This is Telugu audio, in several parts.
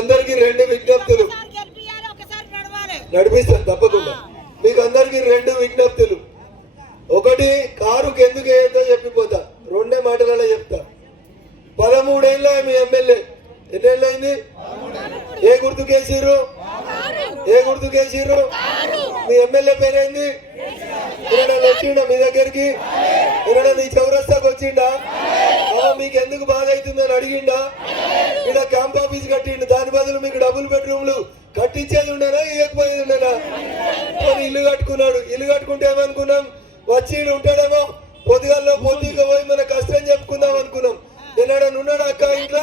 అందరికీ రెండు విజ్ఞప్తులు. నడిపిస్తాను తప్పకుండా. మీకు అందరికీ రెండు విజ్ఞప్తులు. ఒకటి, కారుకి ఎందుకు వేయద్దో చెప్పిపోతా, రెండే మాటలలో చెప్తా. 13 ఏళ్ళ మీ ఎమ్మెల్యే, ఎన్నేళ్ళు అయింది? ఏ గుర్తుకేసిర్రు? ఏ గుర్తుకేసిర్రు? మీ ఎమ్మెల్యే పేరేంది? ఎన్నడన్నా వచ్చిండా మీ దగ్గరికి? ఎన్నడన్నా నీ చౌరస్తాకు వచ్చిండా? మీకు ఎందుకు బాధ అవుతుందని అడిగిండా? ఇక్కడ క్యాంప్ ఆఫీస్ కట్టిండు, దాని బదులు మీకు డబుల్ బెడ్రూమ్లు కట్టించేది ఉండనా, ఇవ్వకపోయేది ఉండనా? ఇల్లు కట్టుకున్నాడు. ఇల్లు కట్టుకుంటే ఏమనుకున్నాం, వచ్చి ఉంటాడేమో, పొద్దుగాల్లో పొద్దుగా పోయి మన కష్టం చెప్పుకుందాం అనుకున్నాం. ఎన్నడన్నా ఉన్నాడా అక్క ఇంట్లో?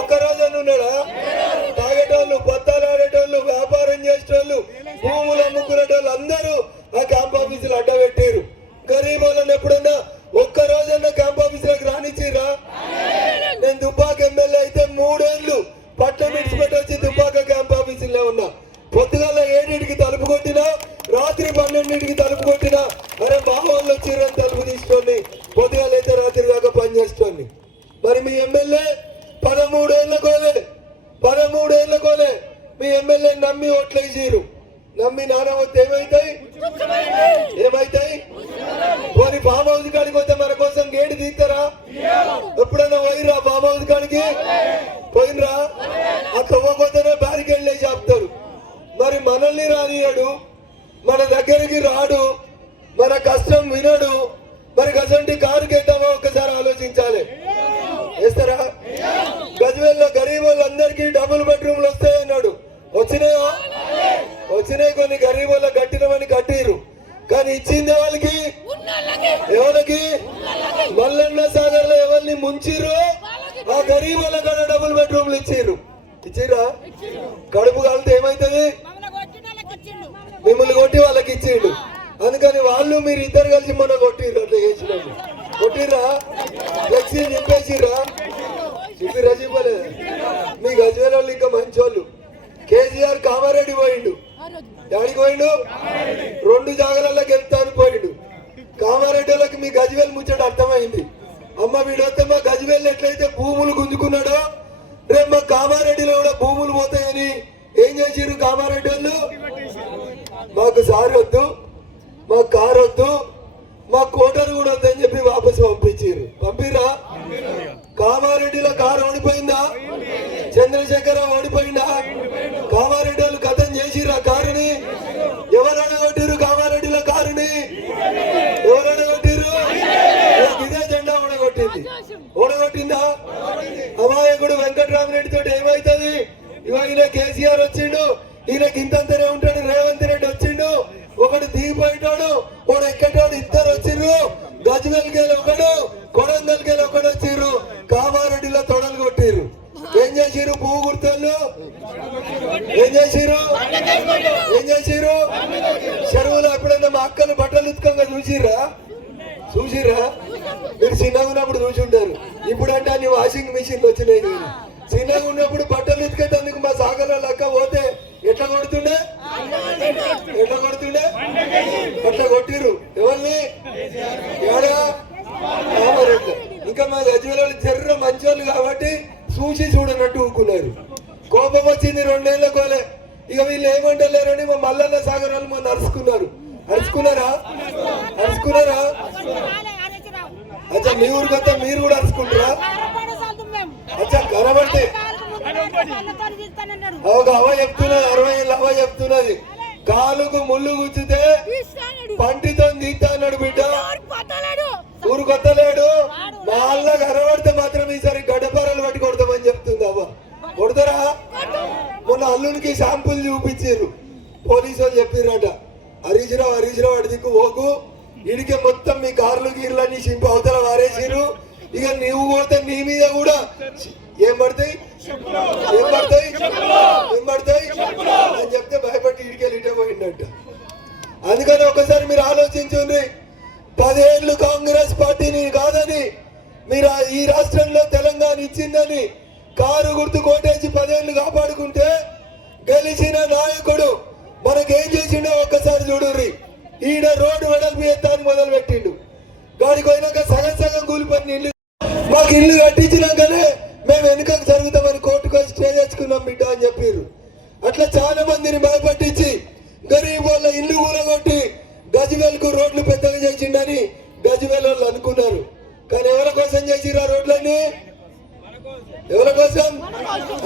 ఒక్కరోజు ఉన్నాడా? తాగేటోళ్ళు, పత్తాలు ఆడేటోళ్ళు, వ్యాపారం చేసేటోళ్ళు, భూములు అమ్ముకునేటోళ్ళు అందరూ ఆ క్యాంప్ ఆఫీసులు అడ్డబెట్టారు. గరీబ్ వాళ్ళని ఎప్పుడన్నా ఒక్కరోజన్నా క్యాంప్ ఆఫీసులకు రానిచ్చిరా? నేను దుబ్బాక ఎమ్మెల్యే అయితే 3 ఏళ్ళు పట్టణం విడిచిపెట్టి వచ్చి దుబ్బాక క్యాంప్ ఆఫీసులో ఉన్నా. పొద్దుగాల 7కి తలుపు కొట్టినా, రాత్రి 12కి తలుపు కొట్టినా, అరే బాహోళ్ళు వచ్చిర్రని తలుపు తీసుకోండి, పొద్దుగాల అయితే రాత్రి దాకా పనిచేసుకోండి. మరి మీ ఎమ్మెల్యే 13 ఏళ్ళ కోలే మీ ఎమ్మెల్యే నమ్మి ఓట్లేసిరు. నమ్మి నాన్న వస్తే ఏమైతాయి? పోనీ ఫామ్ హౌస్ కాడికి వస్తే మన కోసం గేటు తీస్తారా? ఎప్పుడన్నా పోయిరా ఫామ్ హౌస్ కాడికి? పోయినరా? ఆ తవ్వకొద్దనే బ్యారికేడ్ లేచి ఆపుతారు. మరి మనల్ని రానియాడు, మన దగ్గరికి రాడు, మన కష్టం వినడు. మరి గజంటి కారుకి వేద్దామా ఒక్కసారి ఆలోచించాలి. వేస్తారా? గజ్వేల్లో గరీబ్ వాళ్ళందరికీ డబుల్ బెడ్రూమ్లు వస్తాయన్నాడు. వచ్చినాయా? వచ్చినాయి. కొన్ని గరీబ్ వాళ్ళ కట్టినవని కట్టిరు, కానీ ఇచ్చింది వాళ్ళకి, ఎవరికి? మల్లన్న సాగర్ లో ఎవరిని ముంచిరు? ఆ గరీబ్ వాళ్ళ కూడా డబుల్ బెడ్రూమ్లు ఇచ్చిరా? కడుపు కాలితే ఏమైతుంది? మిమ్మల్ని కొట్టి వాళ్ళకి ఇచ్చిండు. అందుకని వాళ్ళు మీరు ఇద్దరు కలిసి మొన్న కొట్టిర్రు. అట్లా చేసినట్టు కొట్టిర్రా? ఫ్లెక్సీ నింపేసిర్రా? చెప్పిరా? చెప్పలేదు. మీ గజ్వేల్ వాళ్ళు ఇంకా మంచోళ్ళు. కేసీఆర్ కామారెడ్డి పోయిండు. ఎక్కడికి పోయిండు? 2 జాగాలలో గెలుతాను పోయిండు. కామారెడ్డి వాళ్ళకి మీ గజ్వేల్ ముచ్చట అర్థమైంది. అమ్మ వీడొస్తే మా గజ్వేల్ ఎట్లయితే భూములు గుంజుకున్నాడో, రేపు మా కామారెడ్డిలో కూడా భూములు పోతాయని ఏం చేసిర్రు కామారెడ్డి వాళ్ళు? మాకు సార్ వద్దు, మాకు కారు వద్దు, మా కోటరు కూడా వద్దని చెప్పి వాపసు పంపించారు. పంపిరా? కామారెడ్డిలో కారు ఓడిపోయిందా? చంద్రశేఖరరావు ఓడిపోయిందా? కామారెడ్డి వాళ్ళు కథం చేసిర్రు ఆ కారుని. ఎవరు అడగొట్టిరు కామారెడ్డిలో కారుని? ఎవరు అడగొట్టిరు? ఇదే జెండా ఓడగొట్టిందా? అమాయకుడు వెంకటరామరెడ్డి తోటి ఏమైతుంది? ఈయన కేసీఆర్ వచ్చిండు, ఈయనకి ఇంతంతనే ఉంటాడు. రేవంత్ రెడ్డి వచ్చిండు, ఒకడు దిగిపోయేటోడు, ఒకడు ఎక్కేటోడు, ఇద్దరు వచ్చిర్రు. గజ్వేల్కెళ్ళి ఒకడు, కొడంగల్కెళ్ళి ఒకడు వచ్చిర్రు. కామారెడ్డిలో తొడలు కొట్టిర్రు. ఏం చేసిర్రు? పువ్వు గుర్తలు ఏం చేసిర్రు? చెరువులో ఎప్పుడైనా మా అక్కలు బట్టలు ఉత్కంగా చూసిర్రా? మీరు చిన్నగా ఉన్నప్పుడు చూసి ఉంటారు. ఇప్పుడు అంటే అన్ని వాషింగ్ మిషన్లు వచ్చినాయి. చిన్నగా ఉన్నప్పుడు బట్టలు ఉతికేటందుకు మా సాగర్లో లెక్క పోతే ఎట్లా కొడుతుండే? అట్లా కొట్టిర్రు. ఎవరిని? ఏడా? కామారెడ్డి. ఇంకా మా గజ్వేల్ వాళ్ళు జర్ర మంచోళ్ళు కాబట్టి చూసి చూడనట్టు ఊకున్నారు. కోపం వచ్చింది 2 ఏళ్ళ కోలే. ఇక వీళ్ళు ఏమంటలేరని మా మల్లన్న సాగర్ వాళ్ళు మొన్న అరుచుకున్నారా? అచ్చా మీ ఊరికి వస్తే మీరు కూడా అరుచుకుంటారా? అచ్చా కనబడితే ఒక అవ్వ చెప్తున్నది, 60 ఏళ్ళ అవ్వ చెప్తున్నది, కాలుకు ముళ్ళు గుచ్చితే పంటితో తీస్తా అన్నాడు బిడ్డ. ఊరు కొత్తలేడు. మా అల్ల కనబడితే మాత్రం ఈసారి గడ్డపారలు పట్టి కొడతామని చెప్తుంది అవ్వ. కొడతారా? మొన్న అల్లునికి షాంపుల్ చూపించారు. పోలీసు వాళ్ళు చెప్పిర్రట, హరీశ్రావు అటు దిక్కు పోకు, ఇడికే మొత్తం మీ కార్లు గీర్లని చింపి అవతల వారేసిరు. ఇక నీవు పోతే నీ మీద కూడా ఏం పడతాయి అని చెప్తే భయపడి ఇడికెళ్ళి ఇటే పోయిండట. అందుకని ఒకసారి మీరు ఆలోచించండి. 10 ఏళ్ళు కాంగ్రెస్ పార్టీని కాదని, మీరు ఈ రాష్ట్రంలో తెలంగాణ ఇచ్చిందని కారు గుర్తు కోటేసి 10 ఏళ్ళు కాపాడుకుంటే, గెలిచిన నాయకుడు మనకేం చేసిండో ఒక్కసారి చూడుర్రి. ఈడ రోడ్డు వెడల్పు ఎత్తాన్ని మొదలు పెట్టిండు. గాడికి పోయినాక సగం కూలిపోయిన ఇల్లు, మాకు ఇల్లు కట్టించినాకనే మేము వెనుకకు జరుగుతామని కోర్టుకు వచ్చి స్టే తెచ్చుకున్నాం బిడ్డ అని చెప్పారు. అట్లా చాలా మందిని భయపట్టించి గరీబ్ వాళ్ళ ఇల్లు కూలగొట్టి గజ్వేల్కు రోడ్లు పెద్దగా చేసిండని గజ్వేల్ వాళ్ళు అనుకున్నారు. కానీ ఎవరి కోసం చేసిరా రోడ్లన్నీ? ఎవరి కోసం?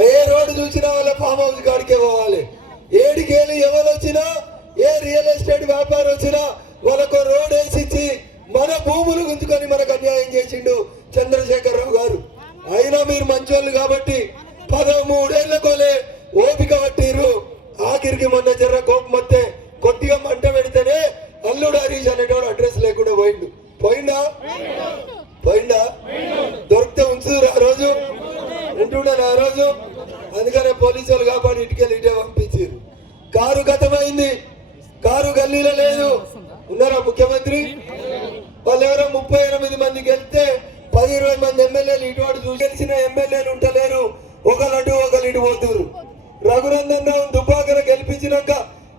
ఏ రోడ్డు చూసినా వాళ్ళ ఫామ్ హౌస్ కాడికే పోవాలి. ఏడికేళ్ళు ఎవరు వచ్చినా, ఏ రియల్ ఎస్టేట్ వ్యాపారం వచ్చినా వాళ్ళకు రోడ్ వేసిచ్చి మన భూములు గుంజుకొని మనకు అన్యాయం చేసిండు చంద్రశేఖరరావు గారు. అయినా మీరు మంచోళ్ళు కాబట్టి 13 ఏళ్లకోలే ఓపిక పట్టిరు. ఆఖరికి మొన్న జర్ర కోపం వస్తే కొద్దిగా మంట పెడితేనే అల్లుడు హరీష్ అనేటోడు అడ్రస్ లేకుండా పోయిండా? దొరికితే ఉంచుదురు ఆ రోజు, ఉంటుండను ఆ రోజు. అందుకనే పోలీసు వాళ్ళు కాపాడి ఇటుకెళ్ళి ఇటే పంపించారు. కారు గతమైంది, కారు గల్లీలో లేదు. ఉన్నారా ముఖ్యమంత్రి? వాళ్ళు ఎవరో 38 మందికి వెళ్తే 10-20 మంది ఎమ్మెల్యేలు ఇటువంటి చూసి గెలిచిన ఎమ్మెల్యేలు ఉంటలేరు. ఒకళ్ళు ఇటు పోతున్నారు. రఘునందన్ రావు దుబ్బాకర గెలిపించినాక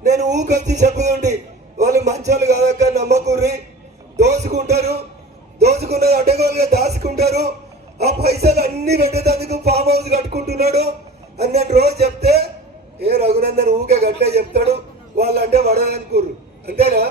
నేను ఊకొచ్చి చెప్పుదండి, వాళ్ళు మంచోళ్ళు కాదక్క, నమ్మకూర్రి, దోసుకున్నది అడ్డగోలుగా దాచుకుంటారు, ఆ పైసలు అన్ని పెట్టేందుకు ఫామ్ హౌస్ కట్టుకుంటున్నాడు అని నేను రోజు చెప్తే, ఏ రఘునందన్ ఊకే గట్లే చెప్తాడు, వాళ్ళంటే పడదనుకోరు. అంతేనా?